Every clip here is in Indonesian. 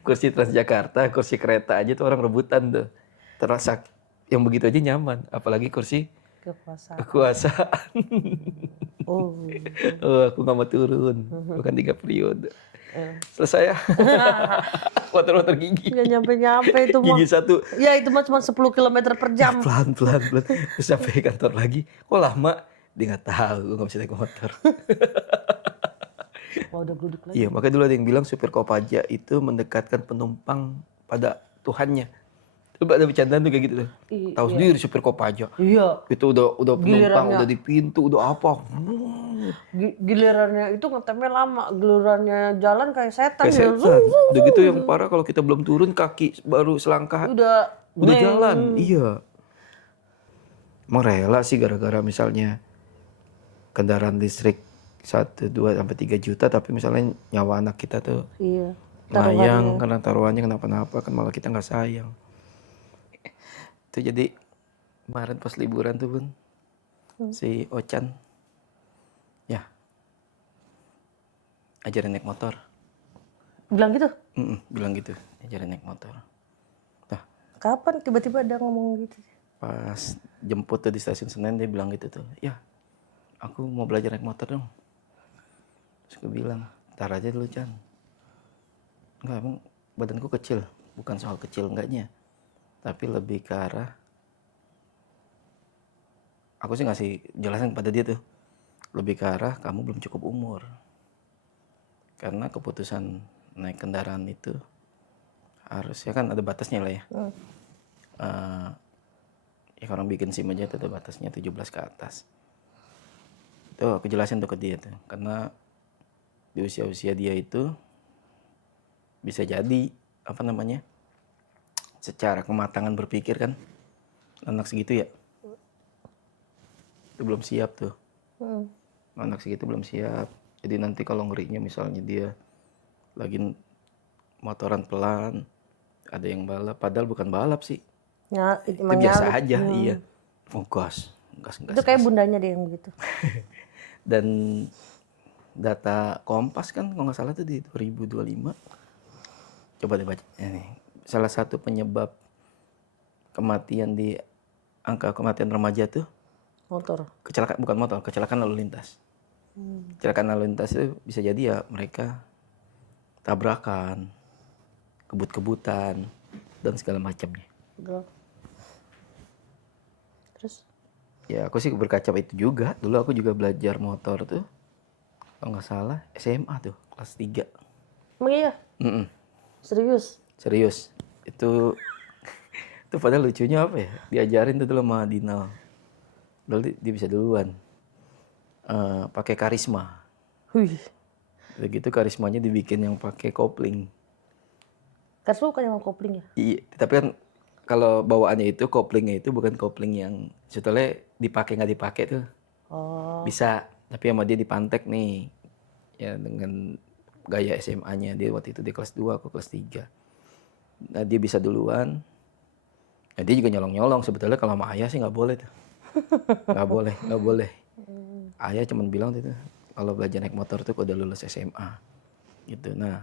Kursi Transjakarta, kursi kereta aja tuh orang rebutan tuh. Terasa yang begitu aja nyaman, apalagi kursi Kekuasaan. kekuasaan. Oh. Oh, aku nggak mau turun, bukan 3 periode. Eh. Selesai ya. Motor-motor gigi. Nggak nyampe-nyampe itu mah. Gigi satu. Ya itu mah cuma 10 km per jam. Pelan-pelan. Terus sampai kantor lagi. Kok lama? Dia nggak tahu, gue nggak bisa naik motor. Wah udah geluduk lagi. Iya, makanya dulu ada yang bilang supir Kopaja itu mendekatkan penumpang pada Tuhannya. Coba ada bercandaan tuh kayak gitu tuh. Tahu sendiri supir Kopaja. Iya. Itu udah penumpang, udah di pintu, udah apa. Gilirannya itu ngetemnya lama, gilirannya jalan kayak setan. Kayak setan. Udah gitu yang parah kalau kita belum turun kaki baru selangkah. Udah jalan, iya. Emang rela sih gara-gara misalnya kendaraan listrik 1, 2, sampai 3 juta, tapi misalnya nyawa anak kita tuh layang karena taruhannya kenapa-napa kan malah kita nggak sayang. Itu jadi kemarin pas liburan tuh Bun, si Ochan ya ajarin naik motor. Bilang gitu? Bilang gitu, ajarin naik motor. Nah, kapan tiba-tiba ada ngomong gitu? Pas jemput tuh di stasiun Senen dia bilang gitu tuh, ya aku mau belajar naik motor dong. Terus gue bilang, ntar aja dulu Chan. Enggak, emang badanku kecil. Bukan soal kecil enggaknya. Tapi lebih ke arah, aku sih ngasih jelasan kepada dia tuh. Lebih ke arah kamu belum cukup umur. Karena keputusan naik kendaraan itu harus, ya kan ada batasnya lah ya. Ya orang bikin SIM aja itu ada batasnya 17 ke atas. Itu aku jelasin tuh ke dia tuh. Karena di usia-usia dia itu bisa jadi apa namanya, secara kematangan berpikir kan anak segitu ya itu belum siap tuh. Anak segitu belum siap, jadi nanti kalau ngerinya misalnya dia lagi motoran pelan ada yang balap, padahal bukan balap sih Ya, itu biasa aja. Iya, mau gas itu kayak bundanya dia yang begitu. Dan data Kompas kan kalau nggak salah tuh di 2025, coba deh baca ini, salah satu penyebab kematian di angka kematian remaja tuh motor, kecelakaan, bukan motor, kecelakaan lalu lintas. Kecelakaan lalu lintas itu bisa jadi ya mereka tabrakan, kebut-kebutan dan segala macamnya. Terus Ya aku sih berkaca itu juga. Dulu aku juga belajar motor tuh kalau nggak salah SMA tuh kelas 3. emang iya? Serius itu padahal lucunya apa ya, diajarin tuh dulu sama Dinal. Dulu dia bisa duluan pakai karisma. Udah gitu karismanya dibikin yang pakai kopling. Karisma bukan yang kopling ya? Iya, tapi kan kalau bawaannya itu koplingnya itu bukan kopling yang sebetulnya dipakai nggak dipakai tuh. Bisa, tapi sama dia dipantek nih. Ya dengan gaya SMA-nya dia waktu itu di kelas 2, aku kelas 3. Nah, dia bisa duluan. Nah, dia juga nyolong-nyolong sebetulnya. Kalau sama ayah sih nggak boleh tuh. Nggak boleh. Ayah cuma bilang tuh kalau belajar naik motor tuh udah lulus SMA gitu. Nah,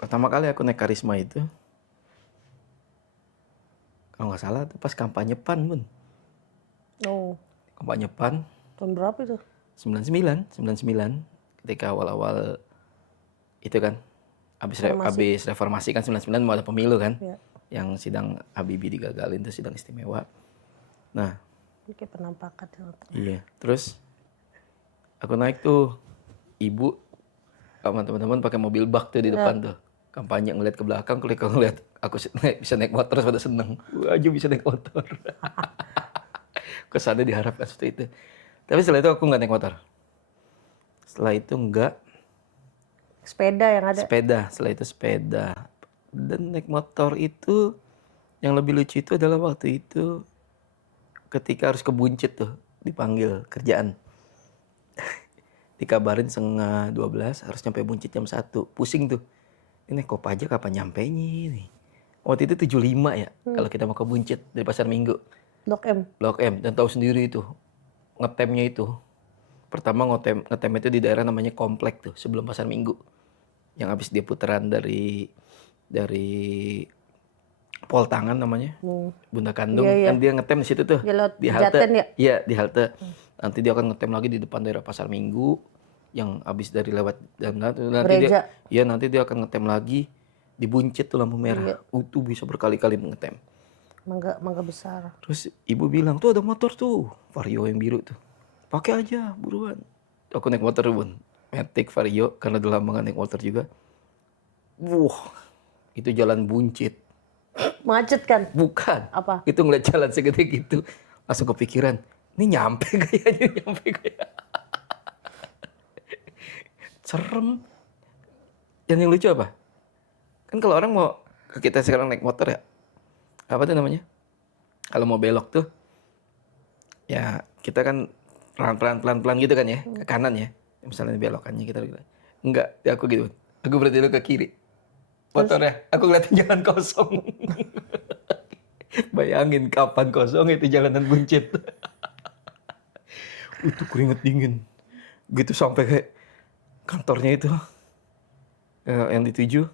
pertama kali aku naik karisma itu kalau nggak salah tuh pas kampanye PAN Bun. Kampanye PAN tahun berapa itu? 99 ketika awal-awal itu kan habis reformasi kan 99 mau ada pemilu kan ya. Yang sidang Habibie digagalin tuh sidang istimewa. Nah, ini kayak penampakan. Iya, terus aku naik tuh, ibu sama teman-teman pakai mobil bak tuh di depan tuh. Kampanye ngeliat ke belakang, kalau ngeliat aku bisa naik motor pada seneng. Wah, aja bisa naik motor. Kesannya diharapkan seperti itu. Tapi setelah itu aku nggak naik motor. Setelah itu enggak. Sepeda yang ada? Setelah itu sepeda. Dan naik motor itu, yang lebih lucu itu adalah waktu itu ketika harus ke Buncit tuh, dipanggil kerjaan. Dikabarin 11:30 harus nyampe Buncit jam 1. Pusing tuh. Ini Kopaja kapan nyampenya nih? Waktu itu 75 ya, kalau kita mau ke Buncit dari Pasar Minggu. Blok M. Dan tahu sendiri itu, ngetemnya itu. Pertama ngetem itu di daerah namanya Komplek tuh, sebelum Pasar Minggu. yang habis dia putaran dari Pol Tangan namanya, Bunda Kandung, Iya, iya. kan dia ngetem di situ tuh, Ya lewat di halte. Jaten ya? Iya, di halte. Nanti dia akan ngetem lagi di depan daerah Pasar Minggu, yang habis dari lewat dan nanti Gereja. nanti dia akan ngetem lagi di Buncit tuh lampu merah. Itu bisa berkali-kali ngetem. Mangga besar. Terus ibu bilang, tuh ada motor tuh, Vario yang biru tuh, pakai aja buruan. Aku naik motor Bun, Matic Vario, karena udah lama nggak naik motor juga. Itu jalan Buncit. Macet kan? Bukan. Apa? Itu ngeliat jalan segede gitu. Langsung kepikiran, ini nyampe kayaknya, nyampe kayak. Serem. Yang lucu apa? Kan kalau orang mau, kita sekarang naik motor ya, apa tuh namanya? Kalau mau belok tuh, ya kita kan pelan-pelan gitu kan ya, ke kanan ya. Misalnya belokannya kita enggak, ya aku gitu. Aku berarti lu ke kiri. Motornya, aku ngeliatin jalan kosong. Bayangin kapan kosong itu jalanan Buncit. Itu keringet dingin. Gitu sampai kayak kantornya itu yang dituju.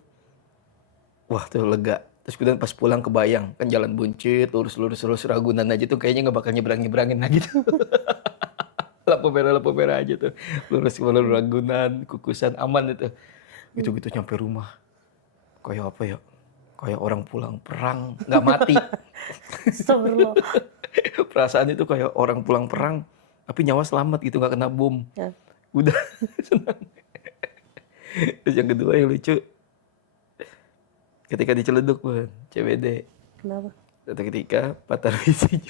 Wah tuh lega. Terus kemudian pas pulang kebayang kan jalan Buncit, lurus Ragunan aja tuh kayaknya nggak bakal nyebrangin lagi tuh. lampu merah aja tuh. Lurus Ragunan, Kukusan aman itu. Gitu-gitu nyampe rumah. Kayak apa ya? Kayak orang pulang perang, nggak mati. Astagfirullah. Perasaan itu kayak orang pulang perang, tapi nyawa selamat gitu, nggak kena bom. Ya. Udah senang. Terus yang kedua yang lucu, ketika diceleduk Bun, CBD. Kenapa? Suatu ketika Pak Tarmizi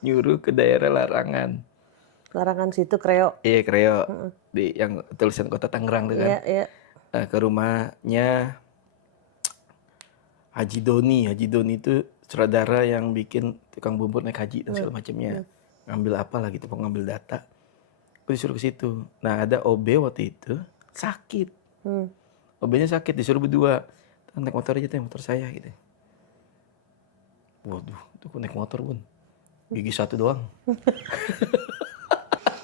nyuruh ke daerah Larangan. Larangan situ Kreo. Iya Kreo, di yang tulisan Kota Tangerang tuh kan. Iya, iya. Ke rumahnya Haji Doni. Haji Doni itu sutradara yang bikin tukang bubur naik haji dan segala macamnya. Ngambil apa lah gitu, ngambil data. Aku disuruh ke situ. Nah ada OB waktu itu sakit. OB-nya sakit, disuruh berdua. Naik motor aja tuh, motor saya gitu. Waduh, itu aku naik motor Bun. Gigi satu doang.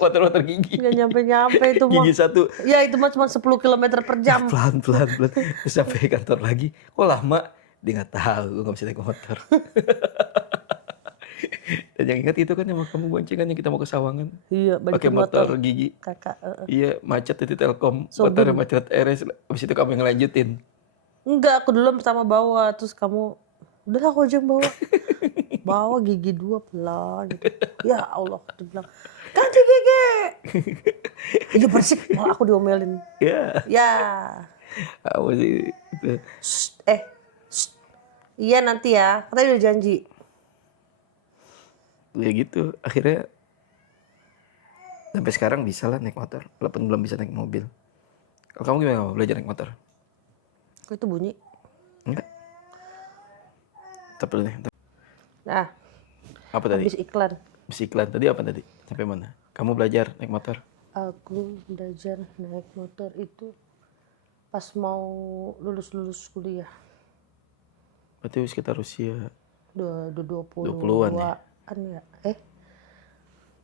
Motor gigi. Nggak nyampe-nyampe itu mah. Gigi satu. Ya itu mah cuma 10 km per jam. Pelan. Terus sampai kantor lagi. Kok lama? Dia nggak tahu, gue nggak bisa naik motor. Dan yang ingat itu kan yang kamu boncengan yang kita mau ke Sawangan. Iya, Pakai motor gigi. Kakak. Iya, macet itu Telkom. Sobin. Motornya macet RS. Habis itu kamu yang ngelanjutin. Enggak, aku dulu pertama bawa, terus kamu udah aku aja yang bawa. Bawa gigi 2 pelan gitu. Ya Allah, dia bilang, ganti gigi. Iya bersih, malah aku diomelin. Ya, Ya. apa sih itu. Shh. Iya nanti ya, katanya udah janji. Ya gitu, akhirnya sampai sekarang bisa lah naik motor. Walaupun belum bisa naik mobil. Kalau kamu gimana belajar naik motor? Kok itu bunyi? Enggak. Tapi nih. Nah, Apa tadi? habis iklan. Habis iklan tadi apa tadi? Sampai mana? Kamu belajar naik motor? Aku belajar naik motor itu pas mau lulus kuliah. Berarti sekitar usia 20-an ya? ya.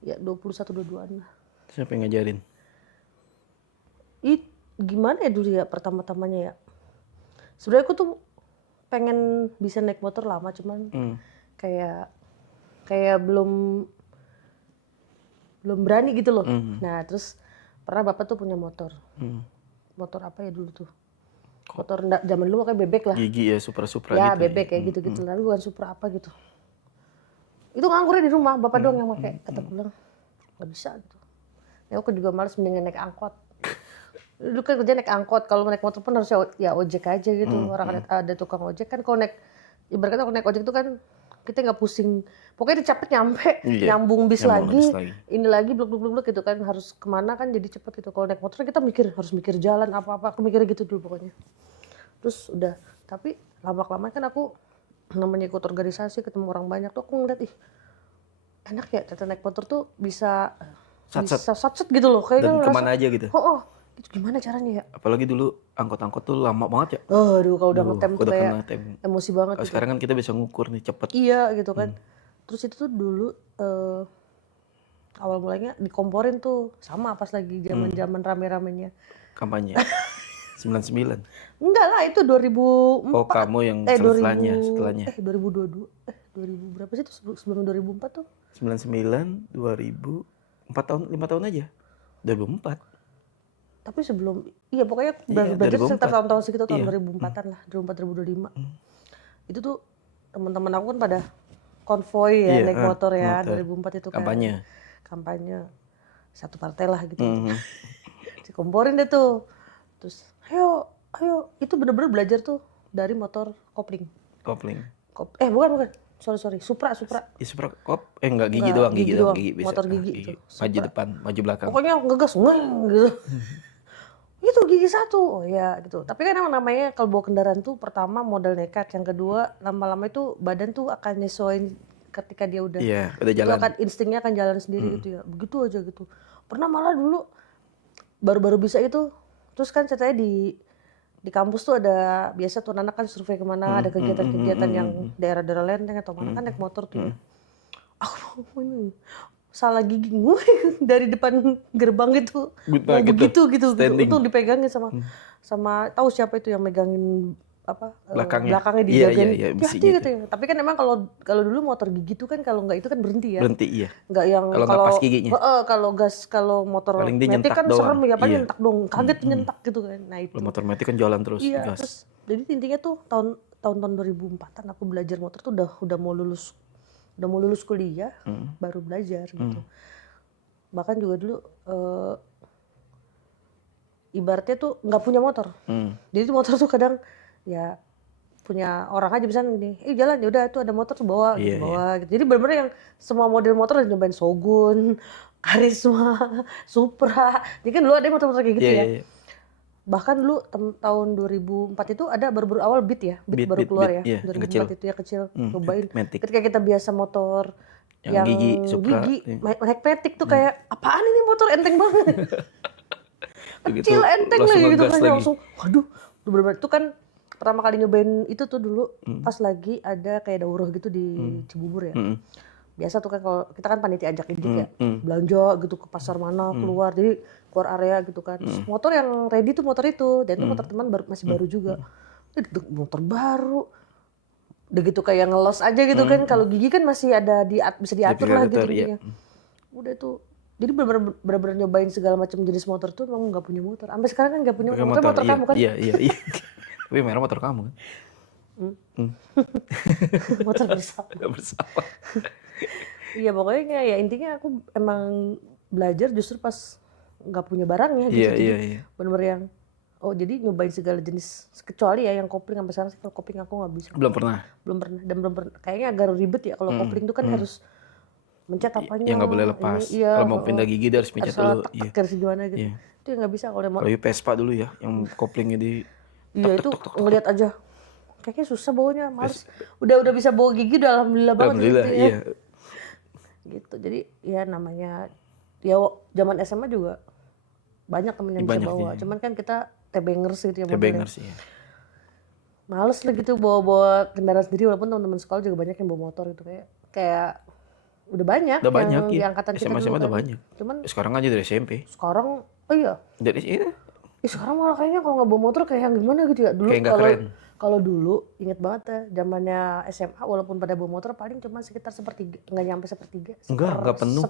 Ya 21-22an lah. Siapa yang ngajarin? Gimana ya dulu ya pertama-tamanya ya. Sebenarnya aku tuh pengen bisa naik motor lama, cuman kayak belum berani gitu loh. Nah terus pernah bapak tuh punya motor. Motor apa ya dulu tuh? Motor zaman dulu kayak bebek lah. Gigi ya, Supra Ya gitu. bebek kayak gitu-gitu. Lalu bukan Supra apa gitu. Itu nganggurnya di rumah, bapak doang yang pakai. Kata aku bilang, gak bisa gitu. Ya aku juga males mendingan naik angkot. Dulu kan kerja naik angkot, kalau naik motor pun harus ya ojek aja gitu. Orang ada tukang ojek kan, kalau naik, ibaratnya kalau naik ojek itu kan kita nggak pusing. Pokoknya cepet nyampe, nyambung bis lagi, ini lagi blok gitu kan, harus kemana kan jadi cepet gitu. Kalau naik motor kita harus mikir jalan apa-apa, aku mikir gitu dulu pokoknya. Terus udah, tapi lama-kelamaan kan aku namanya ikut organisasi, ketemu orang banyak tuh aku ngeliat enak ya ternyata naik motor tuh bisa sat-sat gitu loh. Kayak dan kan kemana aja gitu. Itu gimana caranya ya? Apalagi dulu angkot-angkot tuh lama banget ya. Aduh kalau udah ngetem tuh kayak emosi banget. Kalau sekarang kan kita bisa ngukur nih cepet. Iya gitu kan. Terus itu tuh dulu awal mulanya dikomporin tuh sama pas lagi zaman rame-ramenya. Kampanye. 99. Enggak lah, itu 2004. Oh, kamu yang 2000, setelahnya. 2022. 2000 berapa sih itu sebelum 2004 tuh? 99, 2000, 4 tahun, 5 tahun aja. 2004. Tapi sebelum, iya pokoknya Iya, belajar sekitar 2004. tahun-tahun segitu, tahun Iya. 2004-an lah, 2004 2025. Itu tuh teman-teman aku kan pada konvoy ya, Iya, naik motor ya, motor. 2004 itu kan. Kampanye. Satu partai lah gitu. Dikomporin deh tuh. Terus, ayo, itu bener-bener belajar tuh dari motor kopling. Kopling. Bukan. Sorry. Supra. Ya, Supra enggak gigi Enggak, doang, gigi doang. gigi bisa. Motor gigi itu. Maju depan, maju belakang. Pokoknya ngegas, gitu. Itu gigi satu, oh ya gitu. Tapi kan emang namanya kalau bawa kendaraan tuh pertama modal nekat, yang kedua lama-lama itu badan tuh akan nyesuaiin ketika dia udah udah itu jalan. akan instingnya akan jalan sendiri gitu ya. Begitu aja gitu. Pernah malah dulu baru-baru bisa itu, terus kan ceritanya di kampus tuh ada biasa tuh anak kan survei kemana, ada kegiatan-kegiatan yang daerah-daerah Lenteng atau mana kan naik motor tuh ya. Aku ini salah gigi gue dari depan gerbang gitu, mau begitu gitu. Untung dipegangin sama tahu siapa itu yang megangin apa belakangnya dijagain. Iya, Hati gitu ya. Tapi kan emang kalau dulu motor gigi tuh kan kalau nggak itu kan berhenti ya. Berhenti, iya. Nggak yang Kalau nggak pas giginya. kalau motor Paling dia metik kan nyentak serem doang. ya, paling Iya. nyentak dong, kaget nyentak gitu kan. Nah itu. Kalau motor metik kan jalan terus, Iya, gas. terus jadi intinya tuh tahun 2004-an aku belajar motor tuh udah mau lulus kuliah baru belajar gitu. Bahkan juga dulu ibaratnya tuh nggak punya motor. Jadi motor tuh kadang ya punya orang aja bisa nih, jalan ya udah tuh ada motor tuh bawa gitu. Jadi benar-benar yang semua model motor udah nyobain Shogun, Karisma, Supra. Jadi kan dulu ada motor-motor kayak gitu ya. Iya. Bahkan dulu tahun 2004 itu ada baru awal Beat ya, Beat baru keluar ya. Iya, 2004 itu ya kecil, cobain. Matic. Ketika kita biasa motor yang gigi, Supra, naik Matic tuh kayak apaan ini motor enteng banget. Kecil Begitu, enteng langsung lagi gitu ngegas kan lagi. langsung. Waduh, bener-bener itu kan pertama kali nyobain itu tuh dulu pas lagi ada kayak daurah gitu di Cibubur ya. Biasa tuh kan kalau kita kan panitia ajak ya, belanja gitu ke pasar mana keluar, jadi keluar area gitu kan. Terus motor yang ready tuh motor itu, dan itu motor teman masih baru juga. Motor baru, udah gitu kayak ngelos aja gitu kan. Kalau gigi kan masih ada bisa diatur lah gitu giginya. Udah tuh, jadi bener-bener nyobain segala macam jenis motor tuh emang nggak punya motor. Sampai sekarang kan nggak punya motor iya, kamu kan? Iya. Tapi merah motor kamu kan? Motor bersama. Bersama. Iya pokoknya ya intinya aku emang belajar justru pas nggak punya barangnya gitu. Iya. Bener-bener yang jadi nyobain segala jenis, kecuali ya yang kopling. Sampai sekarang sih kalau kopling aku nggak bisa. Belum pernah. Dan belum pernah. Kayaknya agak ribet ya kalau kopling tuh kan harus mencet apanya. Ya nggak boleh lepas. Kalau mau pindah gigi dia harus pencet dulu. Iya. Harus gimana gitu. Itu yang nggak bisa kalau mau. Kalau Vespa dulu ya, yang koplingnya di. Iya itu ngeliat aja. Kayaknya susah bawanya, males. Udah bisa bawa gigi udah alhamdulillah banget Alhamdulillah, gitu ya. iya. Gitu. Jadi ya namanya ya zaman SMA juga banyak temen yang bisa bawa. Cuman kan kita tebengers gitu ya modelnya. Tebengers ya. Males lah gitu bawa kendaraan sendiri, walaupun teman-teman sekolah juga banyak yang bawa motor gitu kayak udah banyak yang di angkatan kita dulu kan. Udah banyak. Cuman sekarang aja dari SMP. Sekarang Dari iya. Sekarang malah kayaknya kalau nggak bawa motor kayak yang gimana gitu ya. Dulu kalau dulu inget banget ya zamannya SMA, walaupun pada bawa motor paling cuma sekitar sepertiga, nggak nyampe sepertiga. Enggak penuh.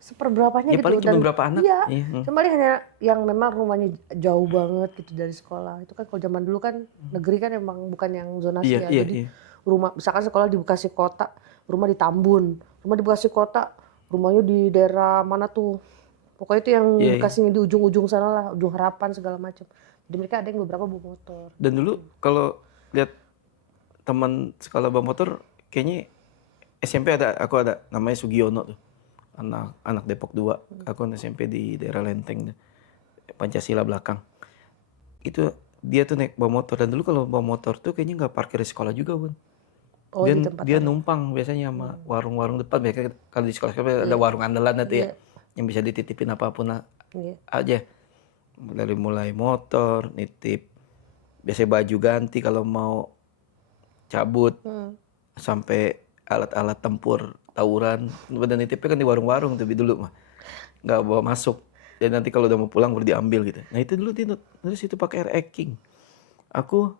Seperberapanya ya, gitu. Paling cuma berapa anak. Iya. Cuma hanya yang memang rumahnya jauh banget gitu dari sekolah. Itu kan kalau zaman dulu kan negeri kan emang bukan yang zonasi ya. Jadi rumah misalkan sekolah di Bekasi Kota, rumah di Tambun. Rumah di Bekasi Kota, rumahnya di daerah mana tuh. Pokoknya itu yang Bekasinya di ujung-ujung sana lah, ujung Harapan segala macam. Jadi mereka ada yang beberapa bawa motor. Dan dulu kalau lihat teman sekolah bawa motor, kayaknya SMP aku ada namanya Sugiono tuh. Anak Depok 2. Aku SMP di daerah Lenteng, Pancasila belakang. Itu dia tuh naik bawa motor, dan dulu kalau bawa motor tuh kayaknya nggak parkir di sekolah juga, Bun. Dia numpang biasanya sama warung-warung depan. Biasanya kalau di sekolah ada warung andalan itu ya, yang bisa dititipin apapun aja. Dari mulai motor, nitip, biasanya baju ganti kalau mau cabut, sampai alat-alat tempur, tawuran, dan nitipnya kan di warung-warung tuh dulu mah, nggak bawa masuk. Dan nanti kalau udah mau pulang baru diambil gitu. Nah itu dulu dia nulis itu pakai air King. Aku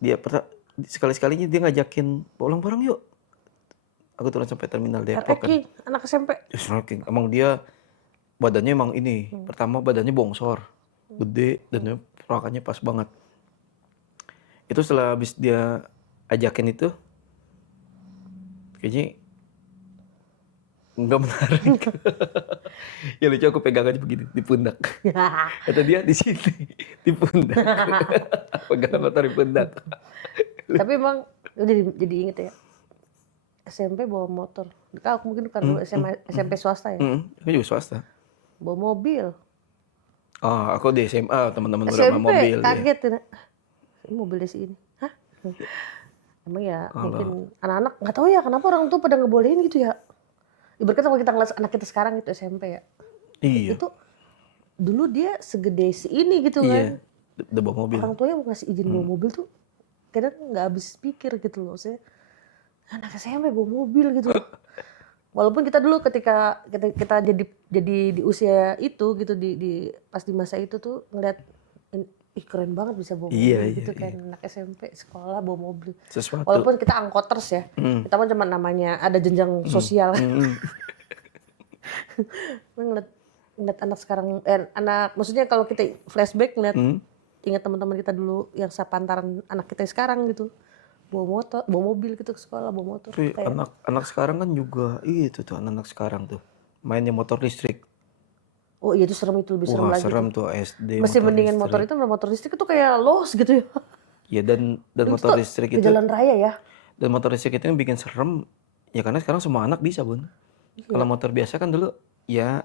dia pernah sekali-sekalinya dia ngajakin pulang bareng yuk. Aku turun sampai terminal Depok kan. Eki, anak SMP. Air King. Emang dia badannya emang ini. Pertama badannya bongsor, gede dan perawakannya pas banget. Itu setelah habis dia ajakin itu, kayaknya nggak menarik. Ya lucu aku pegang aja begini di pundak. Kata dia di sini di pundak. Pegang motor di pundak. Tapi emang jadi inget ya. SMP bawa motor. Aku mungkin bukan dulu SMP swasta ya. Aku juga swasta. Bawa mobil. Oh, aku di SMA teman-teman udah SMP mobil. kaget ya. Mobilnya si ini. Hah? Emang ya mungkin anak-anak nggak tahu ya kenapa orang tua pada ngebolehin gitu ya. Ibaratnya kalau kita ngeliat anak kita sekarang itu SMP ya. Iya. Itu dulu dia segede si ini gitu kan. Iya. Udah bawa mobil. Orang tuanya mau ngasih izin bawa mobil tuh kadang nggak habis pikir gitu loh. Saya anak SMP bawa mobil gitu. Walaupun kita dulu ketika kita jadi di usia itu gitu di pas di masa itu tuh ngeliat ih keren banget bisa bawa mobil gitu kan. Anak SMP sekolah bawa mobil. Sesuatu. Walaupun kita angkoters ya. Kita mah cuma namanya ada jenjang sosial. ngeliat anak sekarang anak maksudnya kalau kita flashback ngeliat ingat teman-teman kita dulu yang sepantaran anak kita sekarang gitu. Bawa motor, bawa mobil gitu ke sekolah, bawa motor. Tapi anak sekarang kan juga itu tuh anak sekarang tuh mainnya motor listrik. Oh iya itu serem, itu lebih serem Wah, lagi. serem tuh SD. Masih mendingan motor itu, motor listrik itu kayak los gitu ya. Ya dan motor listrik Di itu jalan raya ya. dan motor listrik itu yang bikin serem ya karena sekarang semua anak bisa Bun. Kalau motor biasa kan dulu ya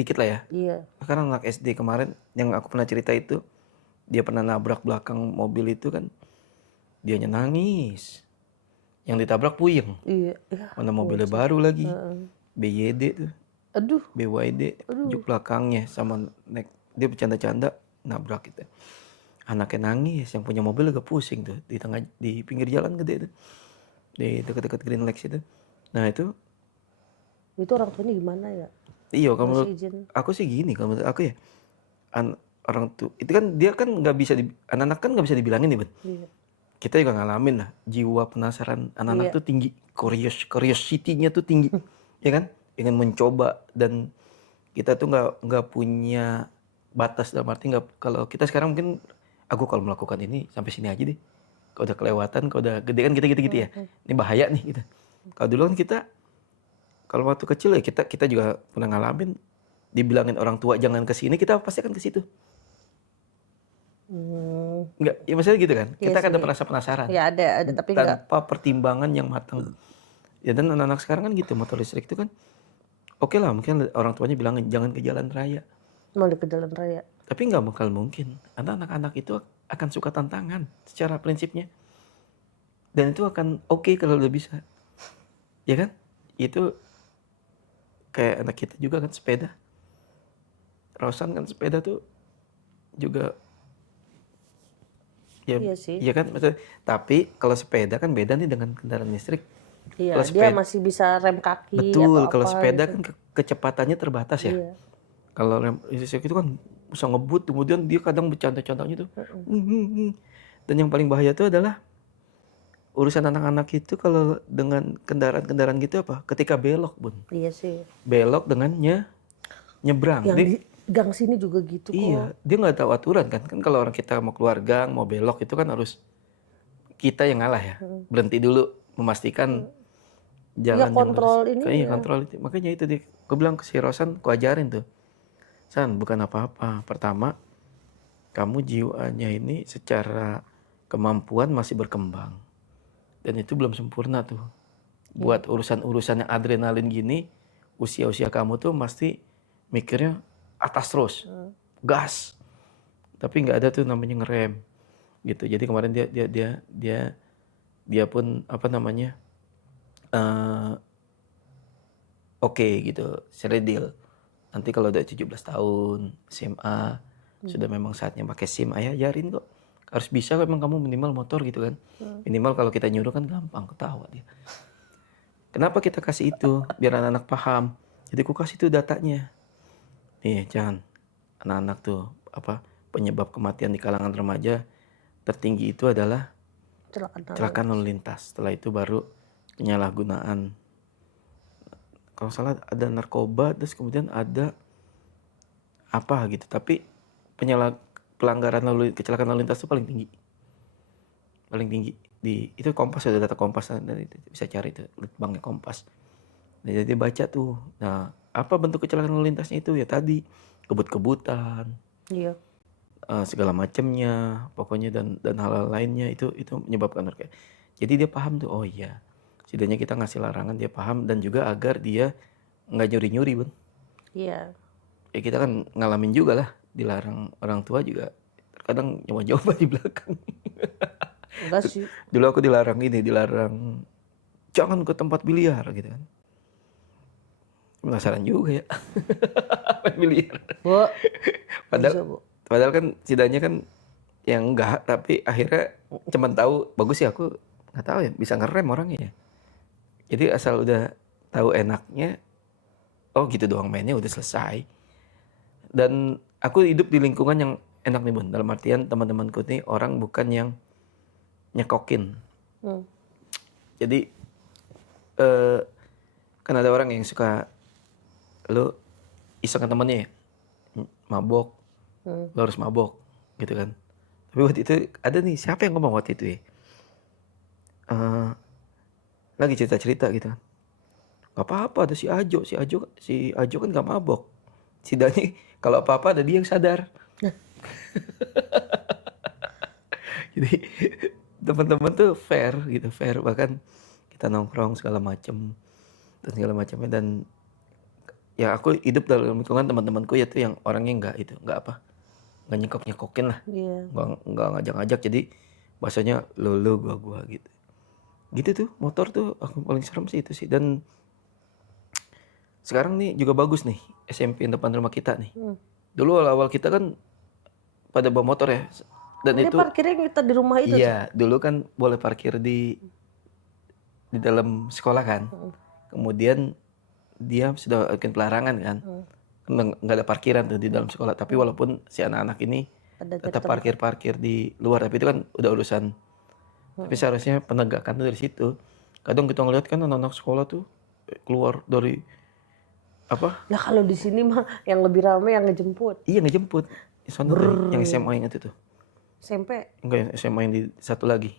dikit lah ya. Iya. Sekarang anak SD kemarin yang aku pernah cerita itu dia pernah nabrak belakang mobil itu kan. Dianya nangis. Yang ditabrak puyeng. Iya. Mana mobilnya baru lagi. BYD tuh. Aduh. BYD. Juk belakangnya sama dia bercanda-canda nabrak gitu. Anaknya nangis. Yang punya mobil agak pusing tuh. Di pinggir jalan gede tuh. Di dekat-dekat Green Lakes itu. Nah itu. Itu orang tuanya gimana ya? Iya kalau menurut aku sih gini. Kalau menurut aku ya. Orang tuh. Itu kan dia kan gak bisa. Anak-anak kan gak bisa dibilangin nih Ben. Iya. Kita juga ngalamin lah, jiwa penasaran anak-anak tuh tinggi, curiosity-nya tuh tinggi, ya kan? Ingin mencoba dan kita tuh nggak punya batas dalam arti nggak, kalau kita sekarang mungkin aku kalau melakukan ini sampai sini aja deh, kalau udah kelewatan, kalau udah gede kan kita gitu ya, ini bahaya nih gitu. Kalau dulu kan kita, kalau waktu kecil ya kita juga pernah ngalamin, dibilangin orang tua jangan ke sini, kita pasti akan ke situ. Enggak, ya maksudnya gitu kan. Kita kan ada merasa penasaran. Ya ada tapi tanpa pertimbangan yang matang. Ya dan anak-anak sekarang kan gitu, motor listrik itu kan oke lah, mungkin orang tuanya bilangin jangan ke jalan raya. Mau ke jalan raya. Tapi nggak bakal mungkin. Karena anak-anak itu akan suka tantangan secara prinsipnya. Dan itu akan oke kalau udah bisa. Ya kan? Itu kayak anak kita juga kan sepeda. Rosan kan sepeda tuh juga ya, iya sih. Iya kan, maksudnya, tapi kalau sepeda kan beda nih dengan kendaraan listrik. Iya, dia masih bisa rem kaki. Betul, atau kalau apa sepeda gitu. kan kecepatannya terbatas ya. Iya. Kalau rem listrik itu kan bisa ngebut, kemudian dia kadang bercanda-candanya tuh. Dan yang paling bahaya itu adalah urusan anak-anak itu kalau dengan kendaraan-kendaraan gitu apa? Ketika belok, Bun. Iya sih. Belok dengan nyebrang. Yang di gang sini juga gitu kok. Iya, dia nggak tahu aturan kan. Kan kalau orang kita mau keluar gang, mau belok itu kan harus kita yang ngalah ya. Berhenti dulu, memastikan jalan yang kontrol lurus. ini. Iya, kontrol itu. Makanya itu dia. Gue bilang ke si Rosan, gue ajarin tuh. San, bukan apa-apa. Pertama, kamu jiwanya ini secara kemampuan masih berkembang. Dan itu belum sempurna tuh. Buat urusan-urusan yang adrenalin gini, usia-usia kamu tuh pasti mikirnya atas terus, gas, tapi nggak ada tuh namanya ngerem, gitu. Jadi kemarin dia pun apa namanya, oke, gitu, share deal. Nanti kalau udah 17 tahun, SMA, sudah memang saatnya pakai SIM, ayah ajarin kok. Harus bisa memang kamu minimal motor gitu kan. Minimal kalau kita nyuruh kan gampang, ketawa dia. Kenapa kita kasih itu? Biar anak-anak paham. Jadi aku kasih tuh datanya. nih jangan anak-anak tuh penyebab kematian di kalangan remaja tertinggi itu adalah kecelakaan lalu lintas. Setelah itu baru penyalahgunaan. Kalau salah ada narkoba, terus kemudian ada apa gitu. Tapi pelanggaran kecelakaan lalu lintas itu paling tinggi. Paling tinggi itu Kompas, ada data Kompas, dan itu bisa cari itu litbangnya Kompas. Nah, jadi baca tuh. Nah, apa bentuk kecelakaan lalu lintasnya itu ya tadi kebut-kebutan. Iya. Segala macamnya pokoknya dan hal-hal lainnya itu menyebabkan kayak. Jadi dia paham tuh, oh iya. Setidaknya kita ngasih larangan, dia paham, dan juga agar dia nggak nyuri-nyuri, Bun. Iya. Ya kita kan ngalamin juga lah, dilarang orang tua juga terkadang nyoba-nyoba di belakang. Enggak sih. Dulu aku dilarang jangan ke tempat biliar gitu kan. Penasaran juga ya. Main biliar. Bu. Padahal kan setidaknya kan yang enggak, tapi akhirnya cuman tahu bagus sih, aku nggak tahu ya bisa ngerem orangnya ya. Jadi asal udah tahu enaknya, oh gitu doang mainnya udah selesai. Dan aku hidup di lingkungan yang enak nih, Bun. Dalam artian teman-temanku nih orang bukan yang nyekokin. Jadi kan ada orang yang suka lu iseng ke temennya ya, mabok, lu harus mabok gitu kan. Tapi waktu itu ada nih, siapa yang ngomong waktu itu ya, lagi cerita-cerita gitu kan, gak apa-apa ada si Ajo kan gak mabok, si Dani kalau apa-apa ada dia yang sadar. Jadi teman-teman tuh fair gitu, bahkan kita nongkrong segala macamnya, dan ya aku hidup dalam lingkungan teman-temanku ya tuh yang orangnya nggak nyekok-nyekokin lah. Nggak ngajak-ngajak, jadi bahasanya lo gua gitu tuh. Motor tuh aku paling serem sih itu sih. Dan sekarang nih juga bagus nih SMP depan rumah kita nih. Dulu awal-awal kita kan pada bawa motor ya, dan ini itu parkirnya kita di rumah itu. Iya, dulu kan boleh parkir di dalam sekolah kan. Kemudian dia sudah bikin pelarangan kan. Nggak ada parkiran tuh di dalam sekolah. Tapi walaupun si anak-anak ini tetap parkir di luar, tapi itu kan udah urusan. Tapi seharusnya penegakan tuh dari situ. Kadang kita ngeliat kan anak-anak sekolah tuh keluar dari apa? Nah kalau di sini mah yang lebih ramai yang ngejemput. Iya, ngejemput. Yang SMA yang itu tuh. SMP? Enggak, yang SMA yang di satu lagi.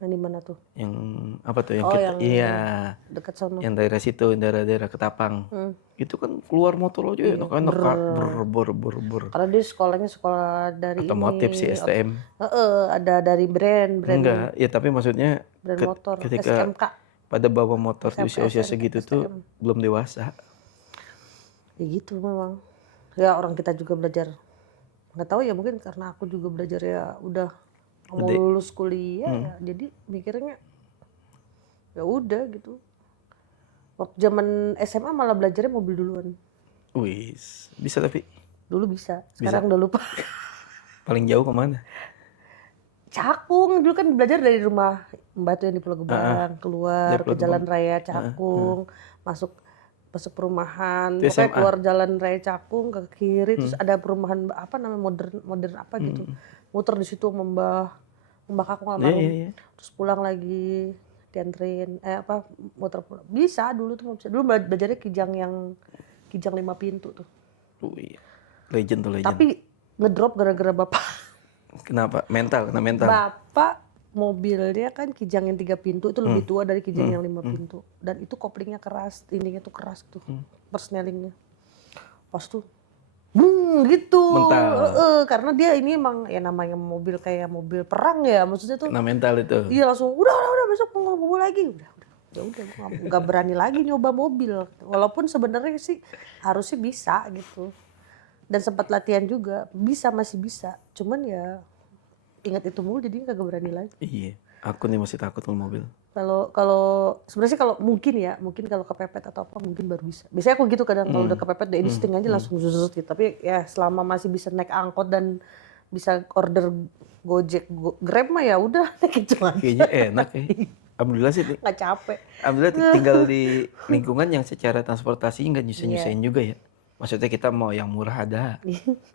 Yang di mana tuh? Yang apa tuh? Yang yang iya. Dekat sana. Yang daerah situ, daerah Ketapang. Itu kan keluar motor aja enak-enak ber. Karena dia sekolahnya sekolah dari otomotif sih, STM. Ada dari brand. Enggak, ya tapi maksudnya brand motor, ketika SMK. pada bawa motor di usia segitu tuh belum dewasa. Ya gitu memang. Ya orang kita juga belajar. Nggak tahu ya, mungkin karena aku juga belajar ya udah mau lulus kuliah ya, jadi mikirnya ya udah gitu. Waktu zaman SMA malah belajarnya mobil duluan. Wis, bisa tapi? Dulu bisa, sekarang udah lupa. Paling jauh kemana? Cakung, dulu kan belajar dari rumah Mbak tuh yang di Pulau Gebang, keluar ke Jalan Raya Cakung, masuk perumahan, pokoknya keluar Jalan Raya Cakung ke kiri, terus ada perumahan apa namanya modern apa gitu, muter di situ Mbah Kakung almarhum, terus pulang lagi dianterin, muter pulang, bisa dulu tuh bisa. Dulu belajarnya kijang 5 pintu tuh. Legend. Tapi ngedrop gara-gara bapak. Kenapa? Mental. Bapak mobilnya kan kijang yang 3 pintu itu lebih tua dari kijang yang 5 pintu. Dan itu koplingnya keras, dindingnya tuh keras tuh, persnelingnya. Pas tuh, gitu. Karena dia ini emang ya namanya mobil kayak mobil perang ya, maksudnya tuh. Kena mental itu. Iya langsung, udah besok mau ngobrol lagi. Udah, gue nggak berani lagi nyoba mobil. Walaupun sebenarnya sih harusnya bisa gitu. Dan sempat latihan juga, masih bisa. Cuman ya ingat itu mulu jadi kagak berani lagi. Iya, aku nih masih takut sama mobil. Kalau sebenarnya sih kalau mungkin kalau kepepet atau apa mungkin baru bisa. Biasanya aku gitu kadang kalau udah kepepet udah insting aja langsung zuzut gitu. Tapi ya selama masih bisa naik angkot dan bisa order Gojek, Grab mah ya udah naik itu aja. Kayaknya enak ya. Alhamdulillah sih. Nggak capek. Alhamdulillah tinggal di lingkungan yang secara transportasi nggak nyusahin juga ya. Maksudnya kita mau yang murah ada,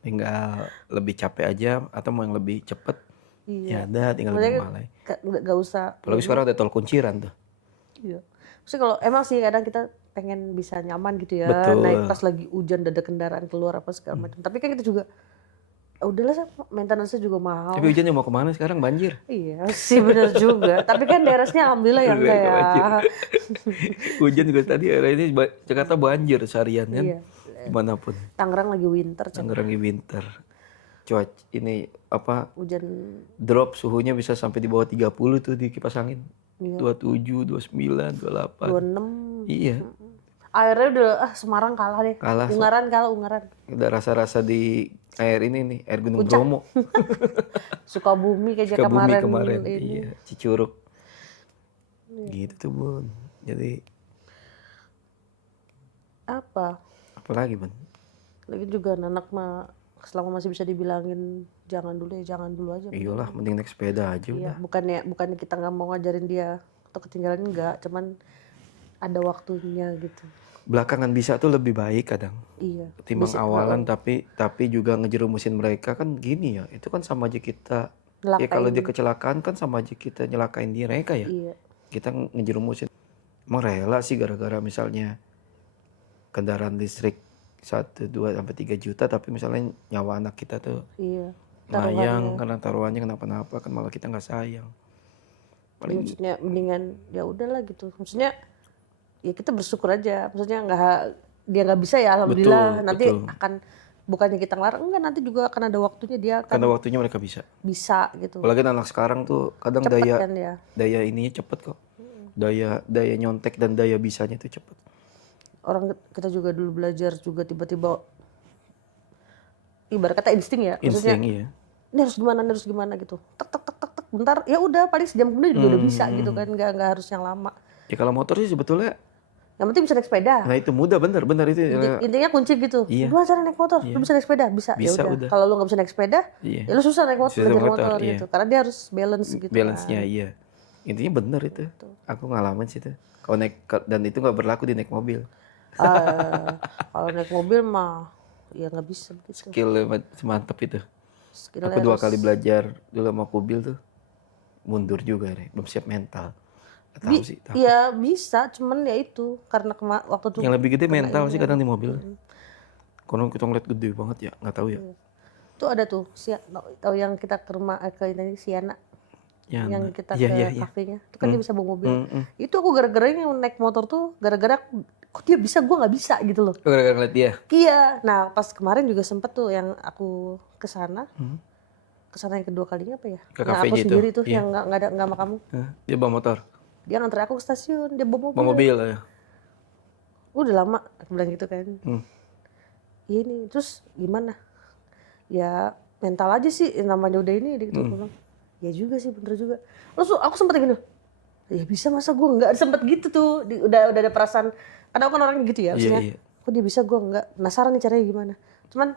tinggal lebih capek aja, atau mau yang lebih cepet, ya Iya. ada, tinggal lebih Maksudnya mahal. nggak usah. Apalagi sekarang ada tol kunciran tuh. Iya. Maksudnya kalau emang sih kadang kita pengen bisa nyaman gitu ya, naik Betul. pas lagi hujan ada kendaraan keluar apa segala macam. Tapi kan kita juga, udahlah maintenance-nya juga mahal. Tapi hujannya mau kemana sekarang? Banjir. Iya sih bener juga. Tapi kan daerahnya alhamdulillah ya enggak ya. Hujan juga tadi era ini Jakarta banjir seharian kan. Iya. Dimanapun. Tangerang lagi winter, Tangerang di winter. Cuaca ini apa hujan. drop suhunya bisa sampai di bawah 30 tuh di kipas angin. Iya. 27, 29, 28. 26. Iya. Airnya udah Semarang kalah deh. Kalah. Ungaran kalah, Ungaran. Udah rasa-rasa di air ini nih, air Gunung Puncak. Bromo. Sukabumi kayak Sukabumi kemarin ini. Iya, Cicurug. Gitu tuh, Bun. Jadi Apa? apalagi, Bun? Lagi juga anak mah selama masih bisa dibilangin jangan dulu ya, jangan dulu aja. Iyalah, mending naik sepeda aja Iya, udah. bukannya kita nggak mau ngajarin dia atau ketinggalan, enggak, cuman ada waktunya gitu. Belakangan bisa tuh lebih baik kadang. Iya. Ketimbang awalan tapi juga ngerumusin mereka kan gini ya. Itu kan sama aja kita. Ya kalau dia kecelakaan kan sama aja kita nyelakain dia mereka ya. Iya. Kita ngejerumusin. Emang rela sih gara-gara misalnya kendaraan listrik 1, 2, sampai 3 juta tapi misalnya nyawa anak kita tuh Iya. melayang karena taruhannya kenapa-napa kan malah kita nggak sayang. Paling Maksudnya mendingan ya udahlah gitu. Maksudnya ya kita bersyukur aja. Maksudnya dia nggak bisa ya alhamdulillah. Betul, Nanti betul. akan bukannya kita ngelarang, enggak, nanti juga akan ada waktunya dia akan karena waktunya mereka bisa. gitu. Apalagi anak sekarang tuh kadang Cepet kan ya. daya ininya cepet kok. Daya nyontek dan daya bisanya tuh cepet. Orang kita juga dulu belajar juga tiba-tiba ibarat kata insting ya. Maksudnya Insting iya. ini harus gimana gitu. Tek tek tek tek tek bentar ya udah paling sejam kemudian juga udah bisa gitu kan. Nggak harus yang lama. Ya kalau motor sih sebetulnya, Yang penting bisa naik sepeda. nah itu mudah bener itu. Intinya kunci gitu. Iya. Gimana cara naik motor? Lu bisa naik sepeda? Bisa. Ya Bisa, udah. udah. Kalau lu nggak bisa naik sepeda, Iya. ya lu susah naik motor, Susah belajar motor, motor iya. gitu. Karena dia harus balance gitu. Balance-nya iya. Intinya bener itu. Aku ngalamin sih itu. Kalau naik dan itu nggak berlaku di naik mobil. Kalau naik mobil mah ya nggak bisa gitu. Skill semantep itu. Skillnya Aku 2 kali belajar dulu sama mobil tuh. Mundur juga nih, belum siap mental. Gak tahu sih. Iya bisa, cuman ya itu karena waktu itu Yang lebih gede mental sih kadang di mobil. Kalau kita ngeliat gede banget ya, nggak tahu ya. tuh ada tuh tahu yang kita ke rumah ke ini Siana yang kita ke kafenya itu kan dia bisa bawa mobil. Itu aku gara-gara yang naik motor tuh gara-gara kok dia bisa gue nggak bisa gitu loh. Gara-gara ngeliat dia. Iya, nah pas kemarin juga sempet tuh yang aku kesana yang kedua kalinya apa ya? Ke Yang aku kafenya itu, sendiri tuh iya. yang nggak sama kamu. Dia bawa motor. Dia nganter aku ke stasiun, dia bawa mobil. Bawa mobil ya. Udah lama aku bilang gitu kan. Iya ini terus gimana? Ya mental aja sih namanya udah ini gitu. Aku bilang, ya juga sih bener juga. Lalu aku sempet gini, ya bisa masa gue nggak sempet gitu tuh. Udah ada perasaan. Kadang kan orangnya gitu ya. Maksudnya, kok dia bisa gue nggak. Penasaran nih caranya gimana. Cuman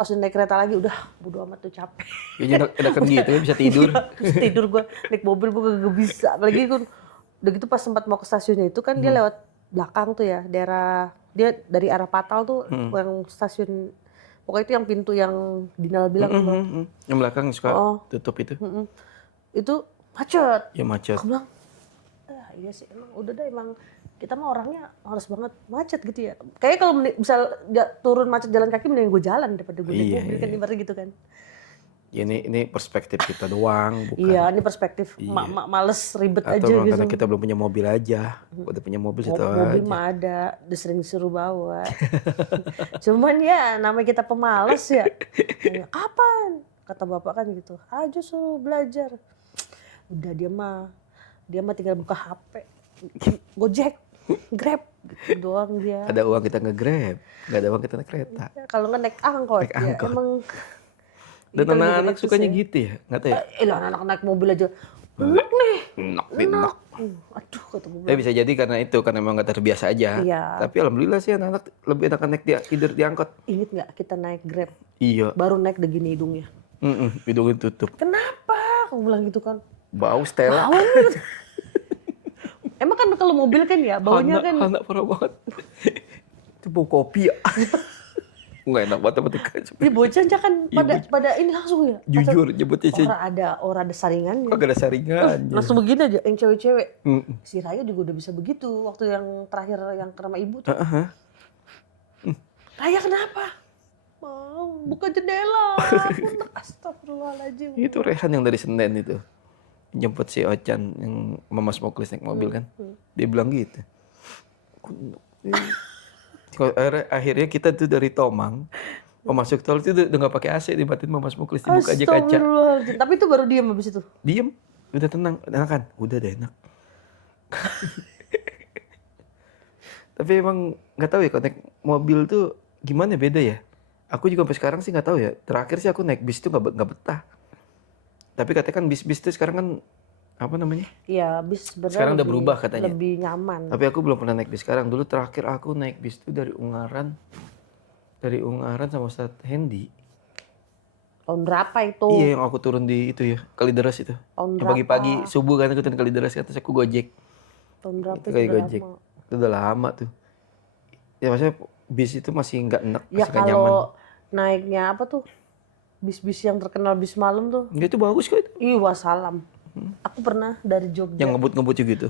pas udah naik kereta lagi udah bodo amat tuh capek. Kayaknya udah kan gitu bisa tidur. Terus tidur gue naik mobil gue gak bisa. Apalagi kan udah gitu pas sempat mau ke stasiunnya itu kan dia lewat belakang tuh ya. Dia dari arah Patal tuh yang stasiun. Pokoknya itu yang pintu yang Dinal bilang. Yang belakang suka tutup itu. Itu macet. Ya macet. Aku bilang, iya sih emang udah deh emang kita mah orangnya harus banget macet gitu ya. Kayaknya kalau bisa turun macet jalan kaki mending gue jalan daripada gue naik mobil kan ibaratnya gitu kan. Ya ini perspektif kita doang, bukan. Iya, ini perspektif males ribet Atau aja gitu. karena kita belum punya mobil aja. Udah punya mobil situ aja. Mobil mah ada, udah sering disuruh bawa. Cuman ya namanya kita pemalas ya. Ya kapan? Kata bapak kan gitu. Aja suruh belajar. Udah dia mah tinggal buka HP. Gojek, Grab gitu doang dia. Ada uang kita nge-Grab, nggak ada uang kita naik kereta. Kalau nggak naik angkot. Ya emang. Dan anak-anak sukanya gitu ya, nggak tahu ya? Anak naik mobil aja. Enak nih. Enak. Aduh kata gue. Bisa jadi karena memang nggak terbiasa aja. Iya. Tapi alhamdulillah sih anak-anak lebih enakan naik tidur di angkot. Ingat nggak kita naik Grab? Iya. Baru naik udah gini hidungnya. Hidungnya tutup. Kenapa? Aku bilang gitu kan. Bau Stella. Emang kan kalau mobil kan ya baunya kan. Anak parah banget. Itu bau kopi ya. Nggak enak banget sama tiga. Ini bocah aja kan Iya, pada ini langsung ya. Jujur nyebutnya sih. Orang ada saringannya. Kagak ada saringannya. Langsung begini aja yang cewek-cewek. Mm-mm. Si Raya juga udah bisa begitu waktu yang terakhir yang ke rumah ibu tuh. Heeh. Raya kenapa? Mau buka jendela. Astagfirullahaladzim. Itu Rehan yang dari Senen itu. Jemput si Ocan yang Mama Smoklis naik mobil kan. Dia bilang gitu. Akhirnya kita tuh dari Tomang mau masuk tol itu udah nggak pakai AC, dibatin Mama Smoklis, dibuka aja kaca. Astagfirullahaladzim. Tapi itu baru diam habis itu. Diem, udah tenang, enak kan? Udah deh enak. Tapi emang nggak tahu ya kalau naik mobil tuh gimana beda ya. Aku juga sampai sekarang sih nggak tahu ya. Terakhir sih aku naik bis tuh nggak betah. Tapi katanya kan bis-bis tuh sekarang kan apa namanya? Iya, bis sebenarnya Sekarang udah berubah katanya. Lebih nyaman. Tapi aku belum pernah naik bis sekarang. Dulu terakhir aku naik bis tuh dari Ungaran sama Ustadz Hendy. Tahun berapa itu? Iya, yang aku turun di itu ya, Kalideres itu. Tahun Yang berapa? pagi-pagi subuh kan aku turun Kalideres kan, terus aku Gojek. Tahun berapa Itu itu kayak udah Gojek. lama. Itu udah lama tuh. Ya maksudnya bis itu masih nggak enak, Ya masih nggak nyaman. kalau naiknya apa tuh? Bis-bis yang terkenal bis malam tuh. Ya, itu bagus kok itu. Ih, wassalam. Aku pernah dari Jogja. Yang ngebut-ngebut juga gitu.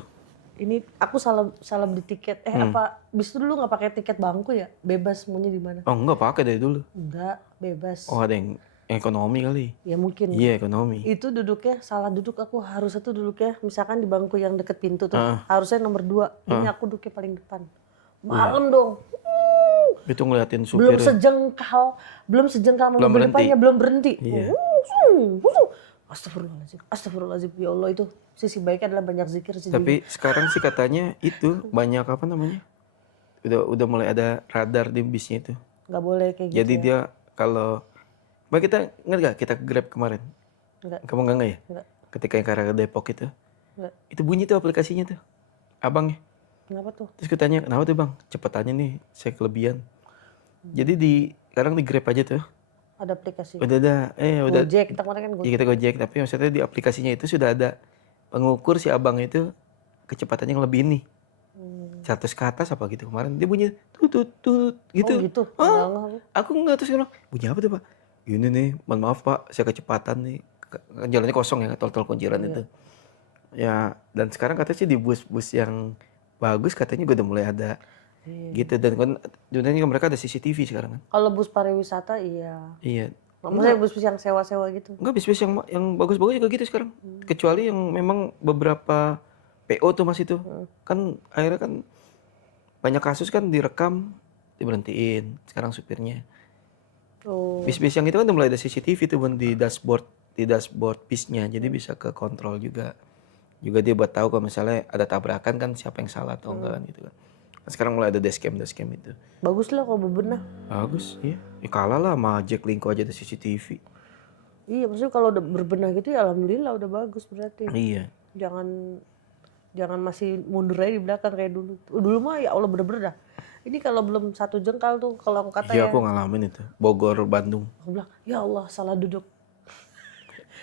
Ini aku salah beli tiket. Apa bis itu dulu nggak pakai tiket bangku ya? Bebas semuanya di mana? Oh enggak pakai dari dulu. Enggak, bebas. Oh ada yang ekonomi kali. Ya mungkin. Iya ekonomi. Itu duduknya salah duduk, aku harusnya tuh duduknya misalkan di bangku yang deket pintu tuh. Harusnya nomor 2. Ini aku duduknya paling depan. Malam dong. Itu ngeliatin Belum supir. sejengkal sama mobil depannya belum berhenti. Iya. Astagfirullahaladzim. Ya Allah, itu sisi baiknya adalah banyak zikir sih. Tapi sekarang sih katanya itu banyak apa namanya? Udah mulai ada radar di bisnya itu. Nggak boleh kayak gitu. Jadi dia kalau Mbak kita ingat gak kita Grab kemarin? Enggak. Kamu enggak ya? Enggak. Ketika yang ke arah Depok itu. Enggak. Itu bunyi tuh aplikasinya tuh. Abangnya. Kenapa tuh? Terus kita tanya, kenapa tuh bang? Cepatannya nih, saya kelebihan. Jadi sekarang di Grab aja tuh. Ada aplikasi. Udah ada, udah. Gojek, kita kemarin kan Gojek. Iya kita Gojek, tapi maksudnya di aplikasinya itu sudah ada pengukur si abang itu kecepatannya yang lebih nih. 100 ke atas apa gitu kemarin. Dia bunyi tut gitu. Oh gitu? Oh, aku enggak, terus bilang, bunyi apa tuh pak? Ini nih, mohon maaf pak, saya kecepatan nih. Jalannya kosong ya, tol-tol kunciran itu. Ya, dan sekarang katanya sih di bus-bus yang bagus katanya udah mulai ada gitu. Dan kan dunia mereka ada CCTV sekarang kan. Kalau bus pariwisata iya. Iya. Maksudnya bus-bus yang sewa-sewa gitu. Enggak, bis-bis yang bagus-bagus juga gitu sekarang. Kecuali yang memang beberapa PO tuh masih tuh. Kan akhirnya kan banyak kasus kan direkam, diberhentiin sekarang supirnya. Oh. Bis-bis yang itu kan udah mulai ada CCTV tuh Bun, di dashboard bisnya. Jadi bisa ke kontrol juga. Juga dia buat tahu kalau misalnya ada tabrakan kan siapa yang salah atau enggak kan gitu kan. Sekarang mulai ada dashcam itu. Bagus lah kalau bebenah. Bagus, iya. Ya kalah lah sama Jack Linko aja ada CCTV. Iya, maksudnya kalau udah berbenah gitu ya alhamdulillah udah bagus berarti. Iya. Jangan masih mundur aja di belakang kayak dulu. Dulu mah ya Allah bener-bener dah. Ini kalau belum 1 jengkal tuh kalau aku kata Iya, ya. aku ngalamin itu. Bogor, Bandung. Aku bilang, ya Allah salah duduk.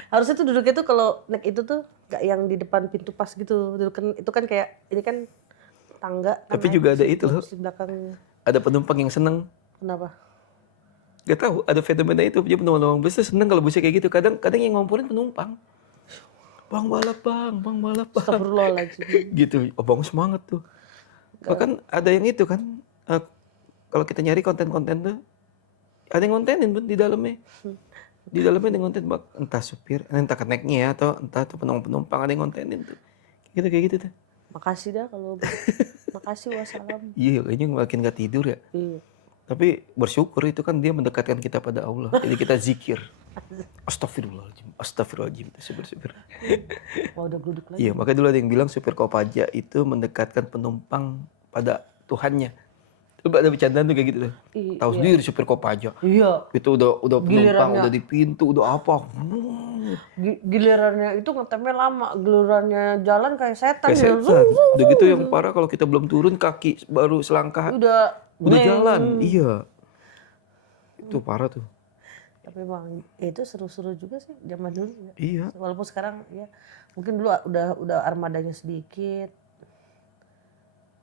Harusnya tuh duduknya tuh kalau naik itu tuh gak yang di depan pintu pas gitu. Itu kan kayak, ini kan tangga. Kan Tapi juga ada itu loh. di belakangnya. Ada penumpang yang seneng. Kenapa? Gak tahu, ada fenomena itu. Jadi penumpang bus tuh seneng kalau busnya kayak gitu. Kadang yang ngomporin penumpang. Bang balap bang. Astagfirullahaladzim. Gitu, oh bang semangat tuh. Bahkan ada yang itu kan. Kalau kita nyari konten-konten tuh. Ada yang kontenin Bun di dalamnya. Di dalamnya ada yang konten, entah supir, entah keneknya ya, atau entah tuh penumpang ada yang kontenin tuh. Gitu kayak gitu tuh. Makasih dah kalau makasih wassalam. Iya, kayaknya makin gak tidur ya. Iya. Tapi bersyukur itu kan dia mendekatkan kita pada Allah. Jadi kita zikir. Astagfirullahaladzim. Supir. Wah udah geluduk lagi. Iya, makanya dulu ada yang bilang supir Kopaja itu mendekatkan penumpang pada Tuhannya. Coba ada bercandaan tuh kayak gitu tuh. Tahu sendiri supir Kopaja. Iya. Itu udah penumpang, udah di pintu, udah apa. Gilirannya itu ngetemnya lama, gilirannya jalan kayak setan. Kayak setan. Udah gitu yang parah kalau kita belum turun kaki baru selangkah. Udah jalan. Iya. Itu parah tuh. Tapi bang, itu seru-seru juga sih zaman dulu. Ya. Iya. Walaupun sekarang ya mungkin dulu udah armadanya sedikit.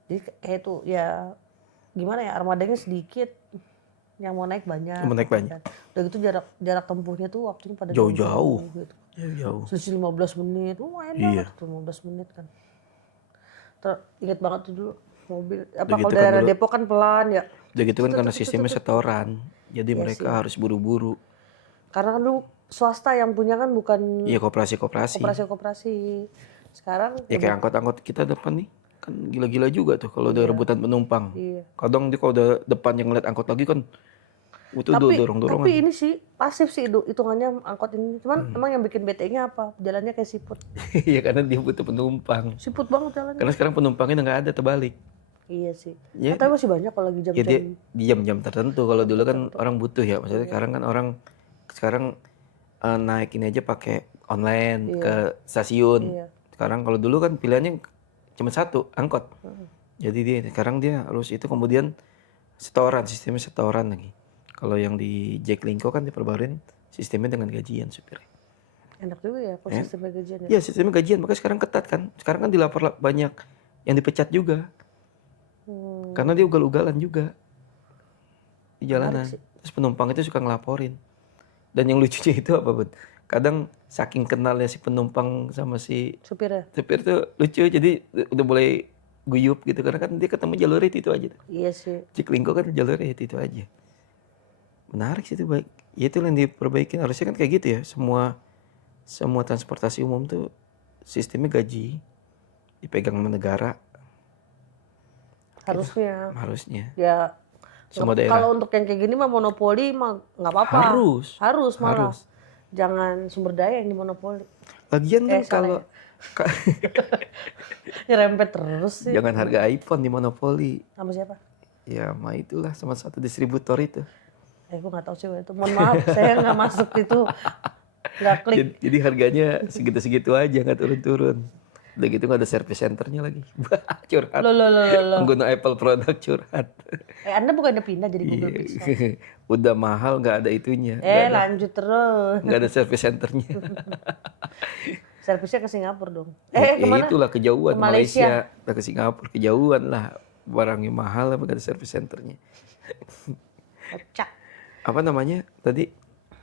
Jadi kayak itu ya gimana ya, armadanya sedikit. Yang mau naik banyak. Yang mau naik banyak. Kan. Udah gitu jarak tempuhnya tuh waktunya pada Jauh-jauh. Gitu. Jauh-jauh. Selisih 15 menit. Enak banget tuh 15 menit kan. Ingat banget tuh dulu mobil. Apa Udah kalau gitu kan daerah dulu- Depok kan pelan ya. Udah gitu kan karena sistemnya setoran. Jadi Iya mereka sih. harus buru-buru. Karena kan dulu swasta yang punya kan bukan Iya koperasi-koperasi. koperasi-koperasi. Sekarang Ya kayak angkot-angkot kita depan nih. Kan gila-gila juga tuh kalau udah rebutan penumpang. Iya. Kadang dia kalau udah depan yang ngeliat angkot lagi kan itu dorong-dorongan. Tapi ini sih pasif sih hitungannya angkot ini. Cuman emang yang bikin bete-nya apa? Jalannya kayak siput. Iya karena dia butuh penumpang. Siput banget jalannya. Karena sekarang penumpangnya udah nggak ada terbalik. Iya sih. Ya, Tapi masih banyak kalau lagi ya jam-jam. dia di jam-jam tertentu. Kalau dulu kan orang butuh ya. Maksudnya sekarang kan orang sekarang naik ini aja pakai online ke stasiun. Iya. Sekarang kalau dulu kan pilihannya cuma satu, angkot. Jadi sekarang dia harus itu kemudian setoran, sistemnya setoran lagi. Kalau yang di Jaklingko kan diperbaruin sistemnya dengan gajian supirnya. Enak juga ya kalau sistemnya gajian ya. Iya sistemnya gajian, makanya sekarang ketat kan. Sekarang kan dilapor banyak yang dipecat juga. Karena dia ugal-ugalan juga di jalanan. Terus penumpang itu suka ngelaporin. Dan yang lucunya itu apa, Bud? Kadang saking kenalnya si penumpang sama si Supirnya. supir tuh lucu, jadi udah mulai guyup gitu. Karena kan dia ketemu jalur itu aja. Iya sih. Ciklingko kan jalurnya itu aja. Menarik sih itu baik. Ya itu yang diperbaikin. Harusnya kan kayak gitu ya. Semua transportasi umum tuh sistemnya gaji dipegang sama negara. Harusnya. Ya. Semua daerah. Kalau untuk yang kayak gini mah monopoli mah nggak apa-apa. Harus malah. Jangan sumber daya yang dimonopoli. Lagian kan kalau nyerempet terus sih. Jangan harga iPhone di monopoli. Sama siapa? Ya, itulah sama satu distributor itu. Gue nggak tahu sih itu. Mohon maaf, saya nggak masuk itu. Nggak klik. Jadi harganya segitu-segitu aja, nggak turun-turun. Udah gitu nggak ada service centernya lagi. Curhat. Loh. Pengguna Apple produk curhat. Anda bukannya pindah jadi Google Pixel? Udah mahal nggak ada itunya. Lanjut terus. Nggak ada service centernya. Servisnya ke Singapura dong. Kemana? Itulah kejauhan. Ke Malaysia. Ke Singapura kejauhan lah. Barangnya mahal apa nggak ada service centernya. Kocak. Apa namanya tadi?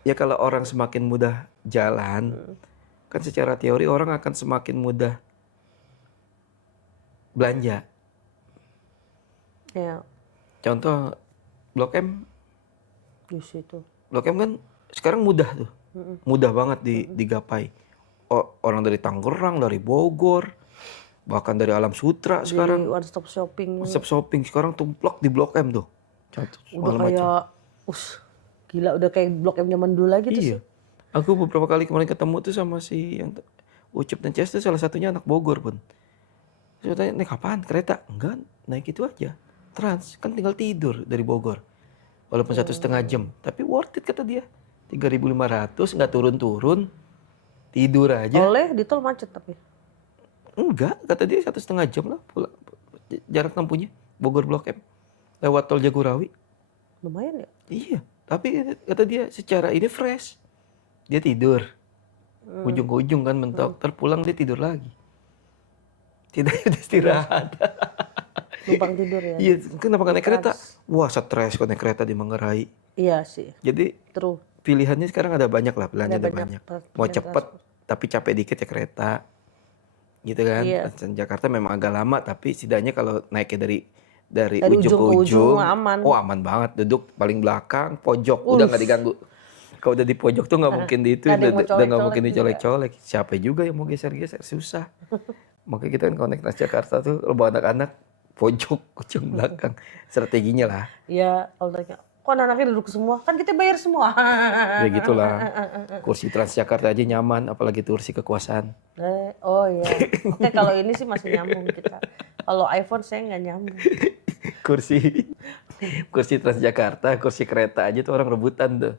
Ya kalau orang semakin mudah jalan, kan secara teori orang akan semakin mudah belanja. Ya. Contoh Blok M. Itu. Blok M kan sekarang mudah tuh. Mudah banget digapai. Orang dari Tangerang, dari Bogor, bahkan dari Alam Sutra sekarang. One stop shopping. One stop shopping sekarang tumplok di Blok M tuh. Contoh, udah kayak gila udah kayak Blok M zaman dulu lagi tuh sih. Aku beberapa kali kemarin ketemu tuh sama si yang Ucup dan Ces tuh salah satunya anak Bogor pun. Terus tanya, naik kapan? Kereta? Enggak, naik itu aja. Trans, kan tinggal tidur dari Bogor. Walaupun 1,5 jam. Tapi worth it kata dia. 3.500, nggak turun-turun. Tidur aja. Oleh di tol macet tapi. Enggak, kata dia 1,5 jam lah pulang. Jarak tempuhnya, Bogor Blok M. Lewat tol Jagorawi. Lumayan ya? Iya, tapi kata dia secara ini fresh. Dia tidur. Ujung ke ujung kan mentok. Terpulang dia tidur lagi. Tidak istirahat. Numpang tidur ya? Iya, kenapa nggak naik kereta? Wah, stres kalau naik kereta di Manggarai. Iya sih. Jadi pilihannya sekarang ada banyak lah, pilihannya ada banyak. Mau cepet tapi capek dikit ya kereta. Gitu kan. Jakarta memang agak lama tapi setidaknya kalau naiknya dari ujung ke ujung aman. Aman banget. Duduk paling belakang, pojok, udah nggak diganggu. Kalau udah di pojok tuh nggak mungkin di itu, udah nggak mungkin dicolek-colek. Siapa juga yang mau geser-geser, susah. Makanya kita kan kalau naik Transjakarta tuh bawa anak-anak pojok, ujung belakang. Strateginya lah. Iya, kalau tanya, kok anak-anaknya duduk semua? Kan kita bayar semua. Ya gitulah. Kursi Transjakarta aja nyaman, apalagi kursi kekuasaan. Oh iya. Oke, kalau ini sih masih nyambung kita. Kalau iPhone saya nggak nyambung. Kursi Transjakarta, kursi kereta aja tuh orang rebutan tuh.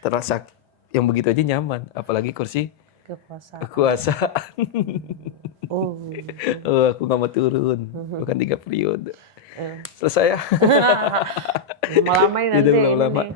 Terasa yang begitu aja nyaman, apalagi kursi kekuasaan. Aku nggak mau turun, bukan 3 periode. Selesai ya. Lama-lamain nanti. Lama.